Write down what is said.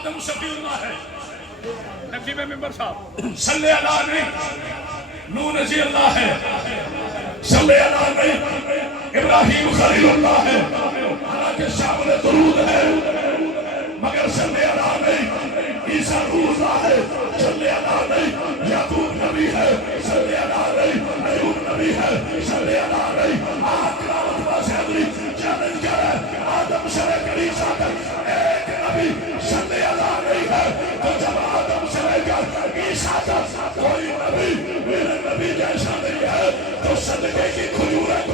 آدم شفیع اللہ ہے، نقیب ممبر صاحب صلی اللہ نہیں، نوح نجی اللہ ہے، صلی اللہ نہیں، ابراہیم خلیل اللہ ہے، حالانکہ شامل درود ہے، مگر صلی اللہ نہیں، عیسیٰ روح اللہ ہے، صلی اللہ نہیں، یعقوب نبی ہے، صلی اللہ نہیں، ایوب نبی ہے، صلی اللہ نہیں، آخرات باسیدری چیلنج کرے آدم سے لے کر عیسیٰ تک ایک نبی صلی اللہ نہیں ہے، تو جب آدم سے لے کر عیسیٰ تک کوئی نبی میرے نبی جیسا نہیں ہے، تو صدقے کی کھجوریں